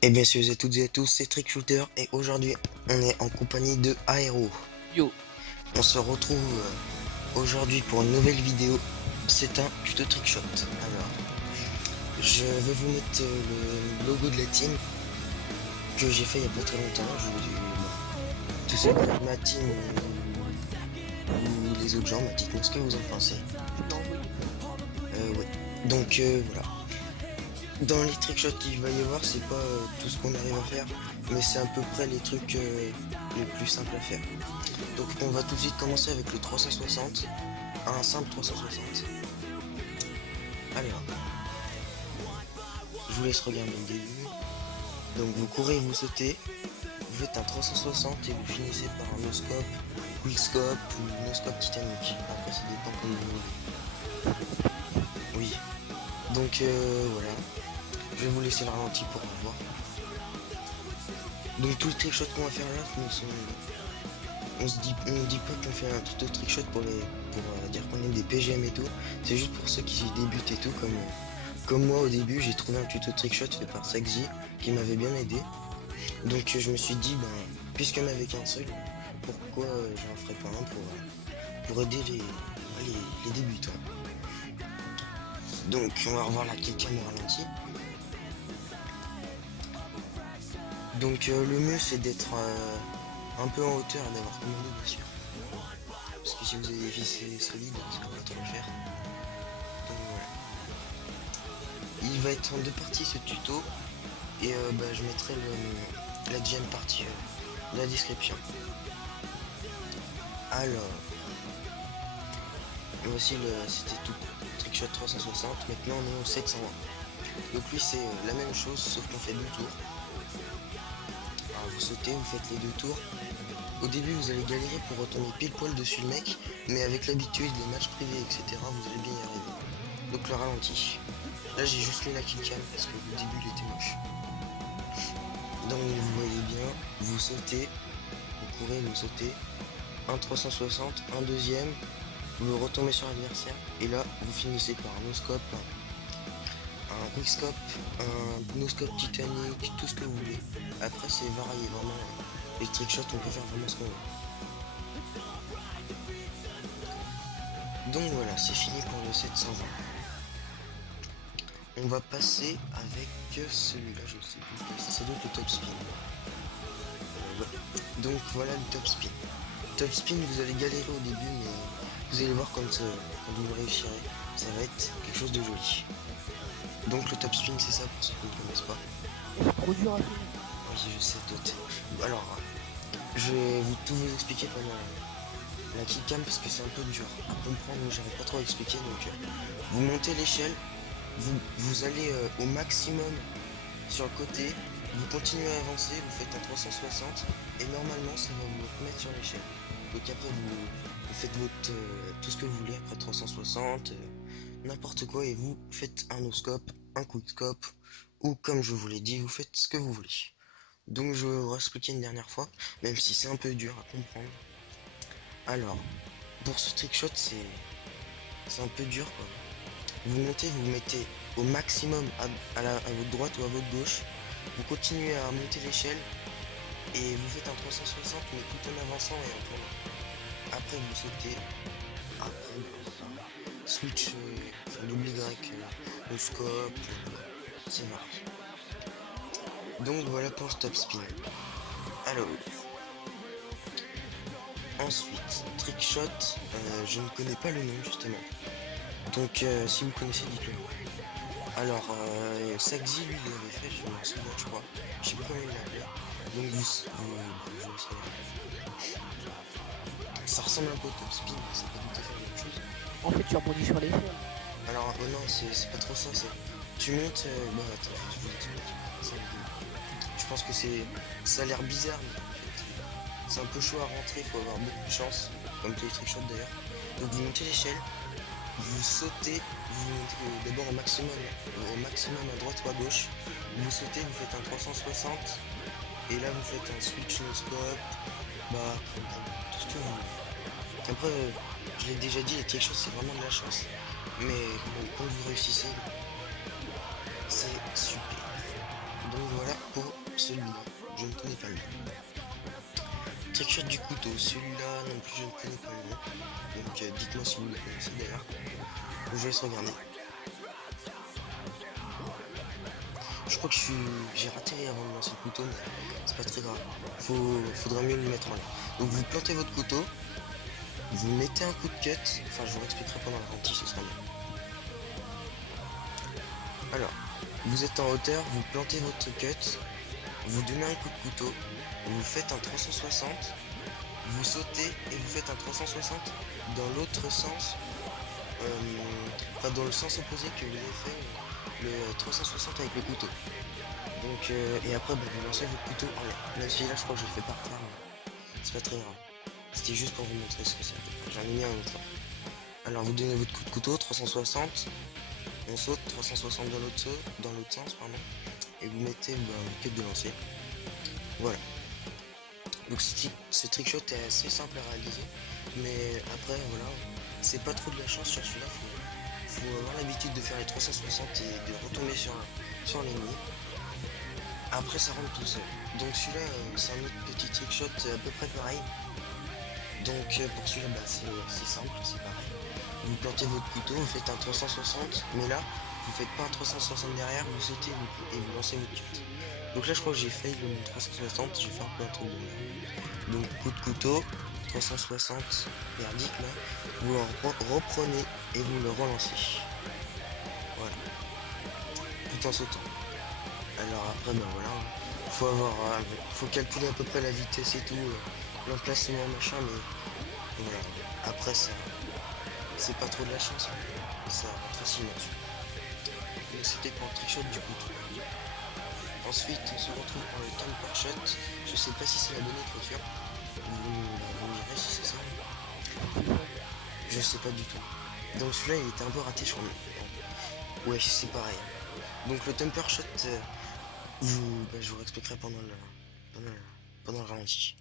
Et bien salut à toutes et à tous, c'est Trick Shooter et aujourd'hui on est en compagnie de Aero. Yo, On se retrouve aujourd'hui pour une nouvelle vidéo. C'est un tuto Trickshot. Alors, je vais vous mettre le logo de la team que j'ai fait il y a pas très longtemps. Je vous dis, tous ceux qui ont ma team ou les autres gens, dites-moi ce que vous en pensez. tu me l'as envoyé? Ouais. Donc voilà. Dans les trickshots qu'il va y avoir, c'est pas tout ce qu'on arrive à faire, mais c'est à peu près les trucs les plus simples à faire. Donc on va tout de suite commencer avec le 360, un simple 360. Allez hop, je vous laisse regarder le début. Donc vous courez, vous sautez, vous faites un 360 et vous finissez par un no-scope, quick-scope ou no-scope Titanic. Après ça dépend comme vous voulez. Oui, donc voilà, je vais vous laisser le ralenti pour voir. Donc tous les trickshots qu'on va faire là, on dit pas qu'on fait un tuto trickshot pour dire qu'on est des PGM et tout. C'est juste pour ceux qui débutent et tout, comme moi au début, j'ai trouvé un tuto trickshot fait par Saxy qui m'avait bien aidé. Donc je me suis dit, puisqu'il n'y en avait qu'un seul, pourquoi j'en ferais pas un pour aider les débutants. Donc on va revoir la killcam au ralenti. Donc le mieux c'est d'être un peu en hauteur et d'avoir commandé bien sûr. Parce que si vous avez des vis solides, ça va pas trop le faire. Donc voilà. Il va être en deux parties ce tuto et je mettrai la deuxième partie dans la description. Alors, voici c'était tout trickshot 360, maintenant on est au 720. Donc lui c'est la même chose sauf qu'on fait deux tours. Alors vous sautez, vous faites les deux tours. Au début vous allez galérer pour retourner pile poil dessus le mec, mais avec l'habitude, les matchs privés, etc. vous allez bien y arriver. Donc le ralenti. Là j'ai juste mis la killcam parce que le début il était moche. Donc vous voyez bien, vous sautez, vous courez, vous sautez, un 360, un deuxième, vous retombez sur l'adversaire, et là vous finissez par un no-scope, un quick-scope, un no-scope Titanic, tout ce que vous voulez. Après c'est varié vraiment, les trickshots on peut faire vraiment ce qu'on veut. Donc voilà, c'est fini pour le 720. On va passer avec celui-là, je ne sais plus, c'est donc le top spin. Ouais. Donc voilà le top spin. Top spin, vous allez galérer au début, mais vous allez voir quand vous réussirez, ça va être quelque chose de joli. Donc le top spin, c'est ça pour ceux qui ne connaissent pas. C'est trop dur à faire. Oui, je sais, doute. Alors, je vais tout vous expliquer pendant la killcam parce que c'est un peu dur à comprendre, mais j'arrive pas trop à expliquer. Donc, vous montez l'échelle, vous allez au maximum sur le côté, vous continuez à avancer, vous faites un 360 et normalement ça va vous remettre sur l'échelle. Donc après vous faites tout ce que vous voulez après 360, n'importe quoi et vous faites un no-scope, un quick-scope ou comme je vous l'ai dit, vous faites ce que vous voulez. Donc je vais vous expliquer une dernière fois, même si c'est un peu dur à comprendre. Alors, pour ce trickshot c'est un peu dur quoi. Vous montez, vous mettez au maximum à votre droite ou à votre gauche. Vous continuez à monter l'échelle et vous faites un 360 mais tout en avançant et en tournant. Après vous sautez, après switch, double Y, le scope, c'est marrant. Donc voilà pour stop spin. Alors ensuite, trickshot, je ne connais pas le nom justement. Donc si vous connaissez, dites-le. Alors, Saxy, lui, il l'avait fait, je me souviens, je crois. Je sais pas comment il l'a appelé. Donc, je sais. Ça ressemble un peu au top spin, mais c'est pas tout à fait la même chose. En fait, tu rebondis sur l'échelle. Alors, non, c'est pas trop ça, c'est. Tu montes. Attends, je vous explique. Je pense que ça a l'air bizarre, mais en fait, c'est un peu chaud à rentrer, faut avoir beaucoup de chance, comme tous les trickshots d'ailleurs. Donc, vous montez l'échelle, vous sautez, vous montez d'abord au maximum à droite ou à gauche. Vous sautez, vous faites un 360. Et là, vous faites un switch no scope, tout ce que vous voulez. Après, je l'ai déjà dit, les trickshots, c'est vraiment de la chance. Mais quand vous réussissez, c'est super. Donc voilà pour celui-là, je ne connais pas le nom. Trickshot du couteau, celui-là non plus je ne connais pas le nom. Donc dites-moi si vous le connaissez d'ailleurs. Je vais laisse regarder. Je crois que j'ai raté avant de lancer le couteau, mais c'est pas très grave. Faudra mieux le mettre en l'air. Donc vous plantez votre couteau, vous mettez un coup de cut, enfin je vous expliquerai pendant la ralenti, ce sera mieux. Alors, vous êtes en hauteur, vous plantez votre cut, vous donnez un coup de couteau, vous faites un 360, vous sautez et vous faites un 360 dans l'autre sens, enfin dans le sens opposé que vous avez fait le 360 avec le couteau. Donc et après bah, vous lancez votre couteau en l'air. Même si là je crois que je le fais par terre, mais c'est pas très grave. C'était juste pour vous montrer ce que c'est. J'en ai mis un autre. Alors vous donnez votre coup de couteau, 360, on saute, 360 dans l'autre sens, pardon, et vous mettez le cut de lancer. Voilà. Donc ce trickshot est assez simple à réaliser, mais après voilà, c'est pas trop de la chance sur celui-là, faut avoir l'habitude de faire les 360 et de retomber sur l'ennemi. Après ça rentre tout seul. Donc celui-là c'est un autre petit trickshot à peu près pareil. Donc pour celui-là bah, c'est simple, c'est pareil. Vous plantez votre couteau, vous faites un 360, mais là vous faites pas un 360 derrière, vous sautez et vous lancez votre cut. Donc là je crois que j'ai failli le 360, j'ai fait un peu un truc de merde. Donc coup de couteau, 360 merdique là, vous le reprenez et vous le relancez. Voilà. Tout en sautant. Alors après ben voilà, faut calculer à peu près la vitesse et tout, l'emplacement machin, mais voilà. Après ça, c'est pas trop de la chance, hein. Ça rentre facilement dessus. Donc c'était pour le trickshot du couteau. Ensuite on se retrouve pour le temper shot. Je sais pas si c'est la bonne écriture. Vous me direz si c'est ça. Je sais pas du tout. Donc celui-là il était un peu raté sur lui. Ouais c'est pareil. Donc le temper shot, je vous expliquerai pendant le ralenti.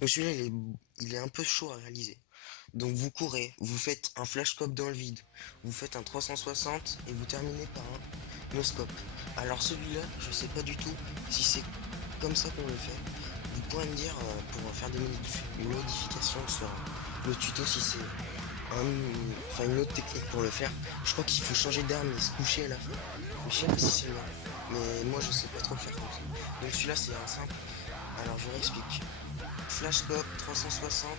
Donc celui-là il est un peu chaud à réaliser. Donc vous courez, vous faites un flash scope dans le vide, vous faites un 360 et vous terminez par un no scope. Alors celui-là, je sais pas du tout si c'est comme ça qu'on le fait. Vous pourrez me dire pour faire des modifications sur le tuto si c'est une autre technique pour le faire. Je crois qu'il faut changer d'arme et se coucher à la fin. Je sais pas si c'est le même. Mais moi je sais pas trop le faire comme ça. Donc celui-là c'est un simple. Alors je vous réexplique. Flash scope 360.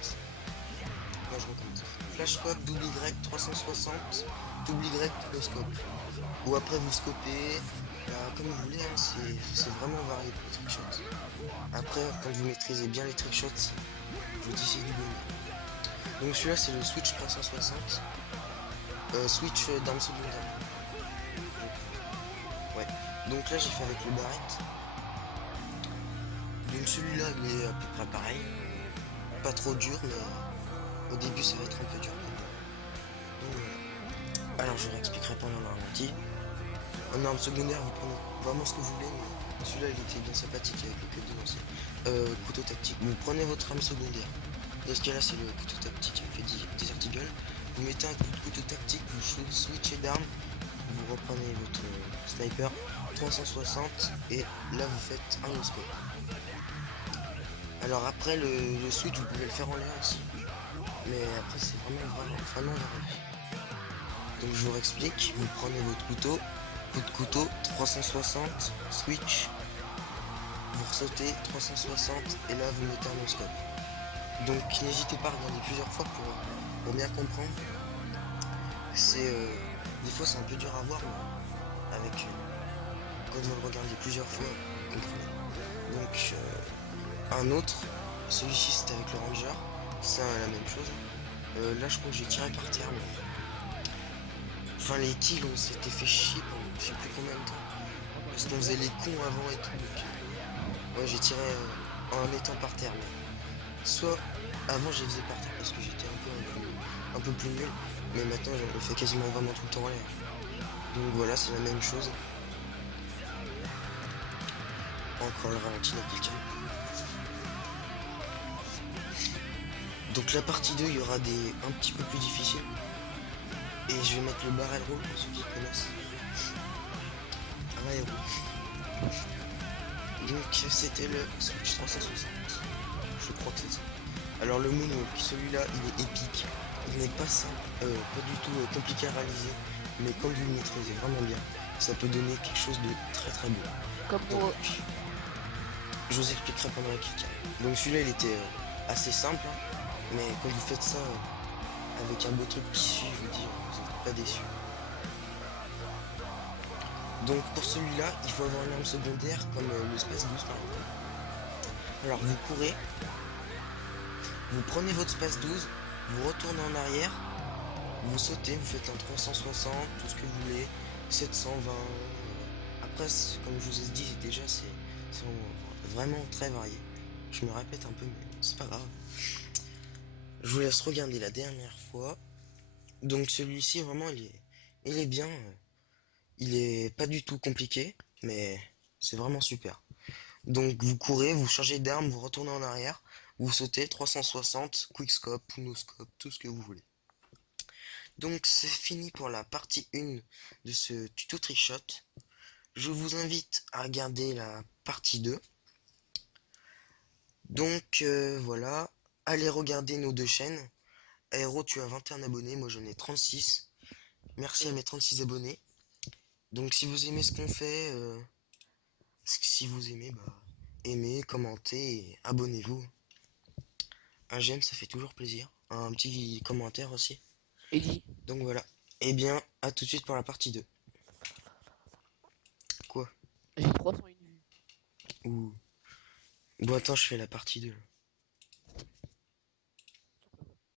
Moi je recommence. Flash scope double Y 360 double Y no scope. Ou après vous scopez comme vous voulez, hein, c'est vraiment varié pour les trickshots. Après quand vous maîtrisez bien les trickshots, vous décidez du gagner. Donc celui-là c'est le switch 360. Switch d'arme secondaire. Ouais. Donc là j'ai fait avec le barrette. Donc celui-là il est à peu près pareil. Pas trop dur mais au début ça va être un peu dur. Donc, voilà. Alors je vous réexpliquerai pendant le ralenti. En arme secondaire vous prenez vraiment ce que vous voulez, mais celui-là il était bien sympathique avec le cut de lancer. Couteau tactique. Vous prenez votre arme secondaire. Dans ce cas là c'est le couteau tactique avec Desert Eagle. Vous mettez un couteau tactique, vous switchez d'arme, vous reprenez votre sniper 360 et là vous faites un no scope. Alors après le switch vous pouvez le faire en l'air aussi, mais après c'est vraiment varié. Donc je vous explique, vous prenez votre couteau, coup de couteau 360 switch, vous ressautez 360 et là vous mettez un no scope. Donc n'hésitez pas à regarder plusieurs fois pour bien comprendre. Des fois c'est un peu dur à voir, mais avec quand vous le regardez plusieurs fois, vous comprenez. Donc un autre, celui-ci c'était avec le ranger, c'est la même chose. Là je crois que j'ai tiré par terre, mais enfin les kills on s'était fait chier pendant je sais plus combien de temps, parce qu'on faisait les cons avant et tout. Donc ouais j'ai tiré en étant par terre, mais soit avant je les faisais par terre parce que j'étais un peu plus nul, mais maintenant j'en fais quasiment vraiment tout le temps en l'air. Donc voilà, c'est la même chose. Encore le ralenti n'a quelqu'un. Donc la partie 2 il y aura un petit peu plus difficiles. Et je vais mettre le barrel roll pour ceux qui connaissent. Un barrel roll. Donc c'était le Switch 360. Je crois que c'est ça. Alors le Moonwalk, celui-là il est épique. Il n'est pas simple, pas du tout compliqué à réaliser, mais quand vous le maîtrisez vraiment bien, ça peut donner quelque chose de très très beau. Comme Donc, moi. je vous expliquerai pendant la kick. Donc celui-là il était assez simple, hein, mais quand vous faites ça avec un beau truc qui suit, je vous dis, vous n'êtes pas déçus. Donc pour celui-là, il faut avoir une arme secondaire comme le Space Boost par exemple. Alors vous courez, vous prenez votre Space 12, vous retournez en arrière, vous sautez, vous faites un 360, tout ce que vous voulez, 720. Après, comme je vous ai dit déjà, c'est vraiment très varié. Je me répète un peu, mais c'est pas grave. Je vous laisse regarder la dernière fois. Donc celui-ci, vraiment, il est bien. Il est pas du tout compliqué, mais c'est vraiment super. Donc vous courez, vous changez d'arme, vous retournez en arrière, vous sautez 360, quickscope, no-scope, tout ce que vous voulez. Donc c'est fini pour la partie 1 de ce tuto trickshot. Je vous invite à regarder la partie 2. Donc voilà, allez regarder nos deux chaînes. Aero, tu as 21 abonnés, moi j'en ai 36. Merci à mes 36 abonnés. Donc si vous aimez ce qu'on fait, si vous aimez, bah, aimez, commentez et abonnez-vous. Un j'aime, ça fait toujours plaisir. Un petit commentaire aussi. Eddie, Donc voilà. Eh bien, à tout de suite pour la partie 2. Quoi? j'ai 301 vues. Ou... Bon, attends, je fais la partie 2 là.